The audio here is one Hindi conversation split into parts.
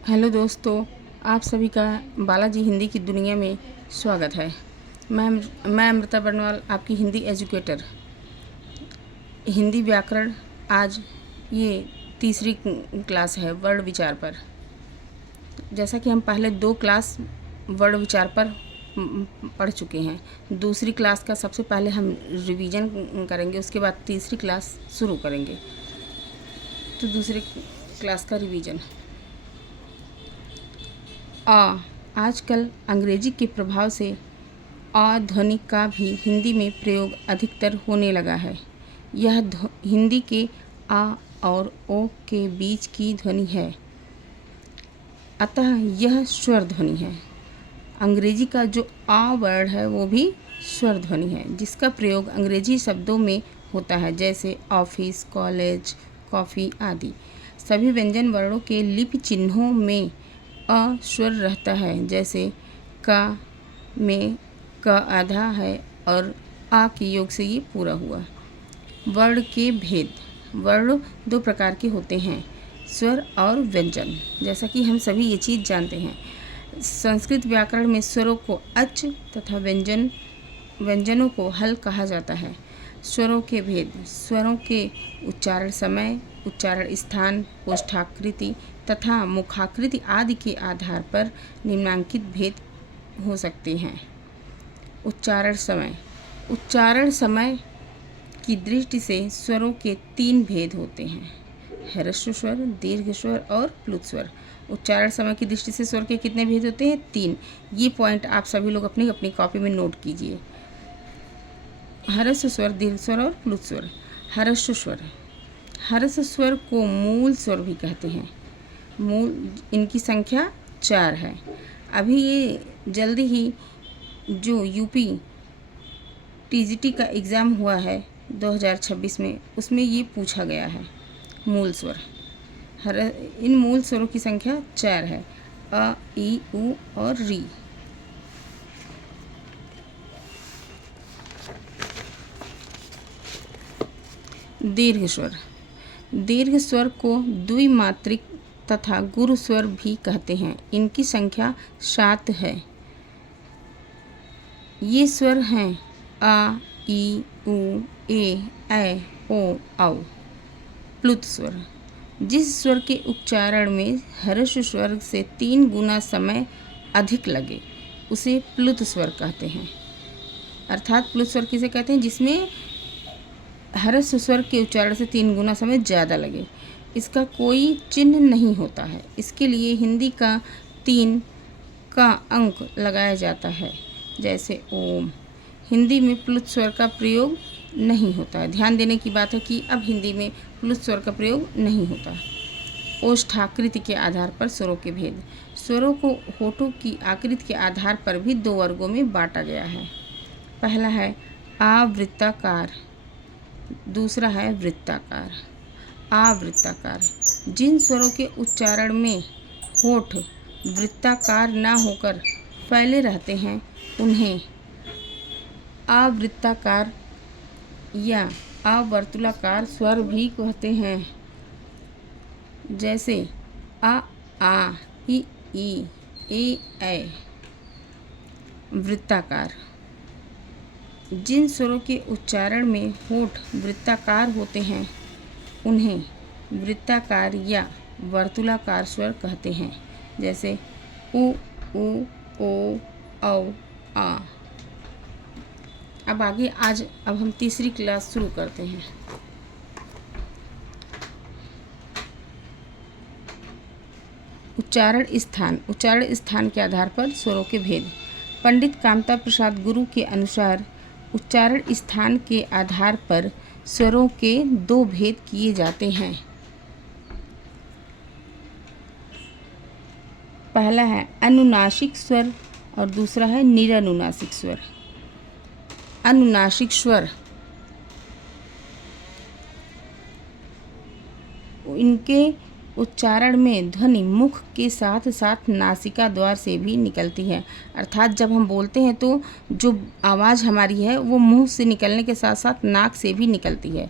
हेलो दोस्तों, आप सभी का बालाजी हिंदी की दुनिया में स्वागत है। मैं अमृता बर्नवाल, आपकी हिंदी एजुकेटर। हिंदी व्याकरण आज ये तीसरी क्लास है वर्ण विचार पर। जैसा कि हम पहले 2 क्लास वर्ण विचार पर पढ़ चुके हैं। दूसरी क्लास का सबसे पहले हम रिवीजन करेंगे, उसके बाद तीसरी क्लास शुरू करेंगे। तो दूसरी क्लास का रिवीजन। आजकल अंग्रेजी के प्रभाव से अ ध्वनि का भी हिंदी में प्रयोग अधिकतर होने लगा है। यह हिंदी के आ और ओ के बीच की ध्वनि है, अतः यह स्वर ध्वनि है। अंग्रेजी का जो आ वर्ड है वो भी स्वर ध्वनि है, जिसका प्रयोग अंग्रेजी शब्दों में होता है, जैसे ऑफिस, कॉलेज, कॉफ़ी आदि। सभी व्यंजन वर्णों के लिपि चिन्हों में अ स्वर रहता है, जैसे का में क आधा है और आ के योग से ये पूरा हुआ। वर्ण के भेद। वर्ण 2 प्रकार के होते हैं, स्वर और व्यंजन। जैसा कि हम सभी ये चीज़ जानते हैं। संस्कृत व्याकरण में स्वरों को अच तथा व्यंजनों को हल कहा जाता है। स्वरों के भेद। स्वरों के उच्चारण समय, उच्चारण स्थान, ओष्ठाकृति तथा मुखाकृति आदि के आधार पर निम्नांकित भेद हो सकते हैं। उच्चारण समय। उच्चारण समय की दृष्टि से स्वरों के 3 भेद होते हैं, ह्रस्व स्वर, दीर्घ स्वर और प्लुत स्वर। उच्चारण समय की दृष्टि से स्वर के कितने भेद होते हैं? 3। ये पॉइंट आप सभी लोग अपनी अपनी कॉपी में नोट कीजिए। ह्रस्व स्वर, दीर्घ स्वर और प्लुत स्वर। ह्रस्व स्वर। ह्रस्व स्वर को मूल स्वर भी कहते हैं। इनकी संख्या 4 है। अभी ये जल्दी ही जो यूपी टीजीटी का एग्ज़ाम हुआ है 2026 में, उसमें ये पूछा गया है मूल स्वर। इन मूल स्वरों की संख्या 4 है, अ, ई, उ और री। दीर्घ स्वर। दीर्घ स्वर को द्विमात्रिक तथा गुरु स्वर भी कहते हैं। इनकी संख्या 7 है। ये स्वर हैं आ, ई, उ, ए, ऐ, ओ, औ। प्लुत स्वर। जिस स्वर के उच्चारण में ह्रस्व स्वर से 3 गुना समय अधिक लगे, उसे प्लुत स्वर कहते हैं। अर्थात प्लुत स्वर किसे कहते हैं? जिसमें ह्रस्व स्वर के उच्चारण से 3 गुना समय ज़्यादा लगे। इसका कोई चिन्ह नहीं होता है। इसके लिए हिंदी का 3 का अंक लगाया जाता है, जैसे ओम। हिंदी में प्लुत स्वर का प्रयोग नहीं होता है। ध्यान देने की बात है कि अब हिंदी में प्लुत स्वर का प्रयोग नहीं होता। ओष्ठाकृति के आधार पर स्वरों के भेद। स्वरों को होठों की आकृति के आधार पर भी 2 वर्गों में बांटा गया है। पहला है आवृत्ताकार, दूसरा है वृत्ताकार। आवृत्ताकार। जिन स्वरों के उच्चारण में होठ वृत्ताकार ना होकर फैले रहते हैं, उन्हें आवृत्ताकार या अवर्तुलाकार स्वर भी कहते हैं, जैसे आ, ई, ए, ऐ। वृत्ताकार। जिन स्वरों के उच्चारण में होठ वृत्ताकार होते हैं, उन्हें वृत्ताकार या वर्तुलाकार स्वर कहते हैं, जैसे उ, ओ, औ, आ। अब हम तीसरी क्लास शुरू करते हैं। उच्चारण स्थान। उच्चारण स्थान के आधार पर स्वरों के भेद। पंडित कामता प्रसाद गुरु के अनुसार उच्चारण स्थान के आधार पर स्वरों के 2 भेद किए जाते हैं। पहला है अनुनासिक स्वर और दूसरा है निरनुनासिक स्वर। अनुनासिक स्वर, इनके उच्चारण में ध्वनि मुख के साथ साथ नासिका द्वार से भी निकलती है। अर्थात जब हम बोलते हैं तो जो आवाज़ हमारी है वो मुंह से निकलने के साथ साथ नाक से भी निकलती है।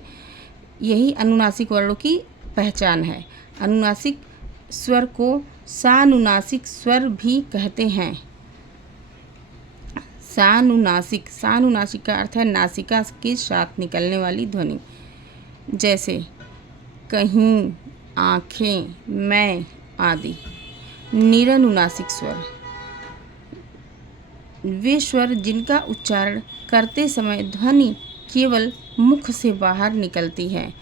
यही अनुनासिक वर्णों की पहचान है। अनुनासिक स्वर को सानुनासिक स्वर भी कहते हैं। सानुनासिक, सानुनासिक का अर्थ है नासिका के साथ निकलने वाली ध्वनि, जैसे कहीं, आँखें, मैं आदि। निरनुनासिक स्वर, वे स्वर जिनका उच्चारण करते समय ध्वनि केवल मुख से बाहर निकलती है,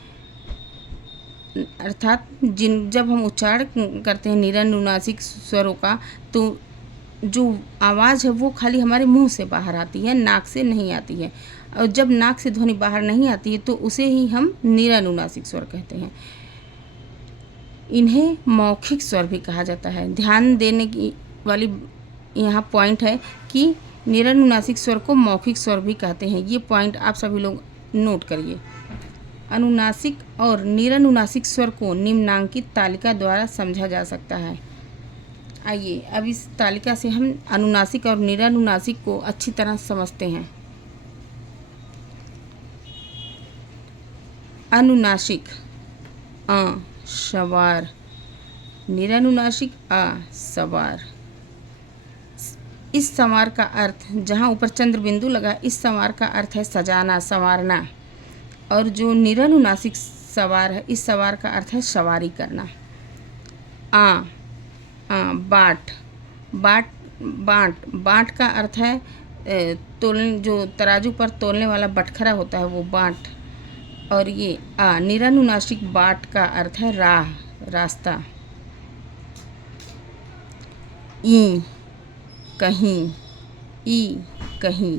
अर्थात जब हम उच्चारण करते हैं निरनुनासिक स्वरों का, तो जो आवाज़ है वो खाली हमारे मुंह से बाहर आती है, नाक से नहीं आती है। और जब नाक से ध्वनि बाहर नहीं आती है तो उसे ही हम निरनुनासिक स्वर कहते हैं। इन्हें मौखिक स्वर भी कहा जाता है। ध्यान देने की वाली यहाँ पॉइंट है कि निरनुनासिक स्वर को मौखिक स्वर भी कहते हैं। ये पॉइंट आप सभी लोग नोट करिए। अनुनासिक और निरनुनासिक स्वर को निम्नांकित तालिका द्वारा समझा जा सकता है। आइए अब इस तालिका से हम अनुनासिक और निरनुनासिक को अच्छी तरह समझते हैं। अनुनासिक अ सवार, निरनुनासिक आ सवार। इस संवार का अर्थ, जहाँ ऊपर चंद्र बिंदु लगा, इस संवार का अर्थ है सजाना, संवारना। और जो निरनुनासिक सवार है, इस सवार का अर्थ है सवारी करना। बाट, बाट का अर्थ है तोलने, जो तराजू पर तोलने वाला बटखरा होता है वो बाट। और ये निरनुनासिक बाट का अर्थ है राह, रास्ता। ई कहीं, ई कहीं।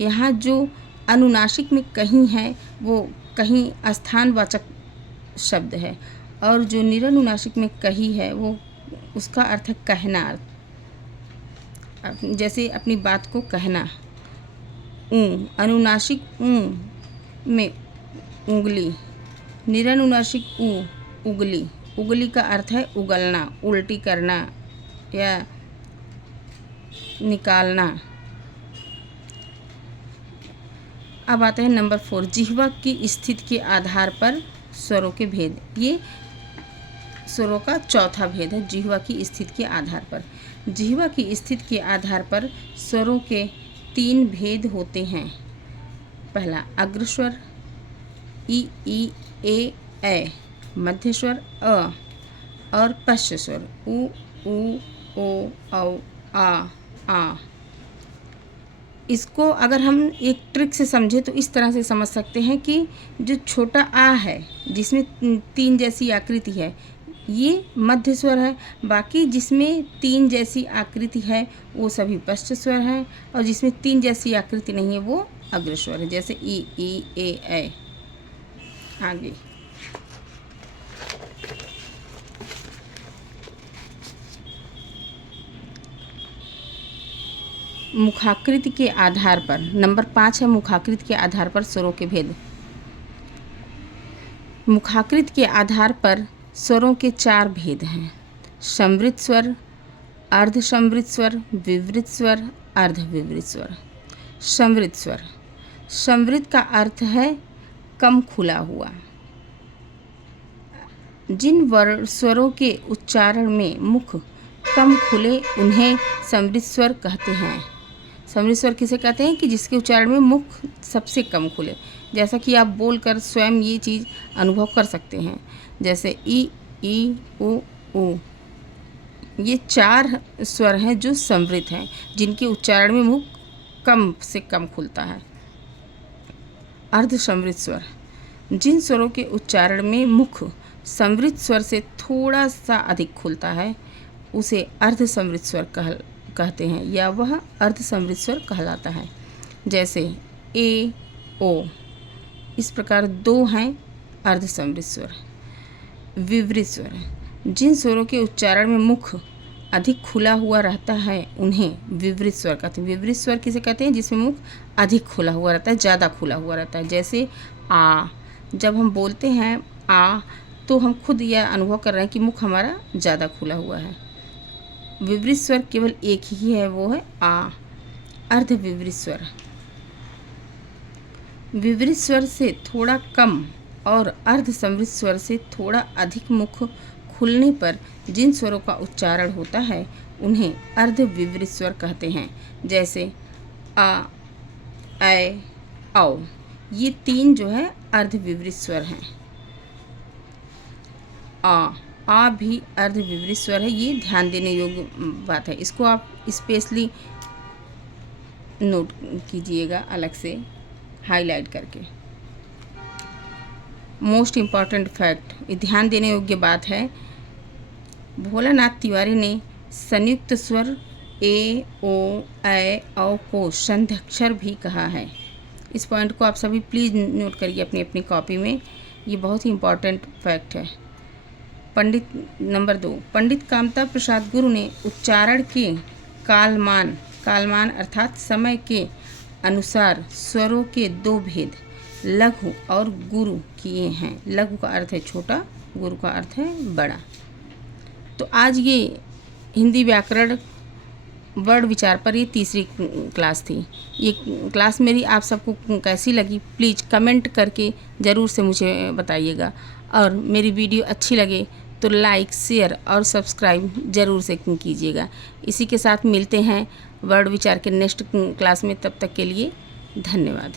यहाँ जो अनुनासिक में कहीं है वो कहीं स्थानवाचक शब्द है, और जो निरनुनासिक में कही है वो उसका अर्थ है कहना, जैसे अपनी बात को कहना। अनुनासिक में उंगली, निरनुनासिक उगली। उगली का अर्थ है उगलना, उल्टी करना या निकालना। अब आते हैं नंबर 4, जिह्वा की स्थिति के आधार पर स्वरों के भेद। ये स्वरों का चौथा भेद है, जिह्वा की स्थिति के आधार पर। जिह्वा की स्थिति के आधार पर स्वरों के 3 भेद होते हैं। पहला अग्रस्वर ई ए, मध्य स्वर अ, और पश्च स्वर उ ओ औ आ। इसको अगर हम एक ट्रिक से समझें तो इस तरह से समझ सकते हैं कि जो छोटा आ है, जिसमें 3 जैसी आकृति है, ये मध्य स्वर है। बाकी जिसमें 3 जैसी आकृति है वो सभी पश्च स्वर हैं, और जिसमें 3 जैसी आकृति नहीं है वो अग्रस्वर है, जैसे ई ए। आगे मुखाकृति के आधार पर, नंबर 5 है मुखाकृति के आधार पर स्वरों के भेद। मुखाकृति के आधार पर स्वरों के 4 भेद हैं। समृद्ध स्वर, अर्ध समृद्ध स्वर, विवृत स्वर, अर्ध विवृत स्वर। समृद्ध स्वर, समृद्ध का अर्थ है कम खुला हुआ। जिन स्वरों के उच्चारण में मुख कम खुले उन्हें समृद्ध स्वर कहते हैं। समृद्ध स्वर किसे कहते हैं कि जिसके उच्चारण में मुख सबसे कम खुले, जैसा कि आप बोलकर स्वयं ये चीज़ अनुभव कर सकते हैं। जैसे ई उ। ये 4 स्वर हैं जो समृद्ध हैं, जिनके उच्चारण में मुख कम से कम खुलता है। अर्ध समृद्ध स्वर, जिन स्वरों के उच्चारण में मुख समृद्ध स्वर से थोड़ा सा अधिक खुलता है उसे अर्ध समृद्ध स्वर कहते हैं, या वह अर्ध समृद्ध स्वर कहलाता है। जैसे ए ओ, इस प्रकार 2 हैं अर्ध समृद्ध स्वर। विवृत स्वर, जिन स्वरों के उच्चारण में मुख अधिक खुला हुआ रहता है उन्हें विवृत स्वर कहते हैं। विवृत स्वर किसे कहते हैं? जिसमें मुख अधिक खुला हुआ रहता है, ज़्यादा खुला हुआ रहता है। जैसे आ, जब हम बोलते हैं आ तो हम खुद यह अनुभव कर रहे हैं कि मुख हमारा ज़्यादा खुला हुआ है। विवृत स्वर केवल एक ही है, वो है आ। अर्ध विवृत स्वर, विवृत स्वर से थोड़ा कम और अर्ध समृद्ध स्वर से थोड़ा अधिक मुख खुलने पर जिन स्वरों का उच्चारण होता है उन्हें अर्धविवरित स्वर कहते हैं, जैसे आ, ऐ, औ। ये 3 जो है अर्धविवरित स्वर हैं। आ भी अर्धविवरित स्वर है। ये ध्यान देने योग्य बात है, इसको आप स्पेशली नोट कीजिएगा अलग से हाईलाइट करके। मोस्ट इम्पॉर्टेंट फैक्ट, ये ध्यान देने योग्य बात है, भोलानाथ तिवारी ने संयुक्त स्वर ए, ओ, ऐ, औ को संध्यक्षर भी कहा है। इस पॉइंट को आप सभी प्लीज़ नोट करिए अपनी अपनी कॉपी में, ये बहुत ही इम्पॉर्टेंट फैक्ट है। नंबर 2, पंडित कामता प्रसाद गुरु ने उच्चारण के कालमान अर्थात समय के अनुसार स्वरों के 2 भेद लघु और गुरु किए हैं। लघु का अर्थ है छोटा, गुरु का अर्थ है बड़ा। तो आज ये हिंदी व्याकरण वर्ड विचार पर ये तीसरी क्लास थी। ये क्लास मेरी आप सबको कैसी लगी प्लीज़ कमेंट करके ज़रूर से मुझे बताइएगा, और मेरी वीडियो अच्छी लगे तो लाइक, शेयर और सब्सक्राइब ज़रूर से कीजिएगा। इसी के साथ मिलते हैं वर्ड विचार के नेक्स्ट क्लास में, तब तक के लिए धन्यवाद।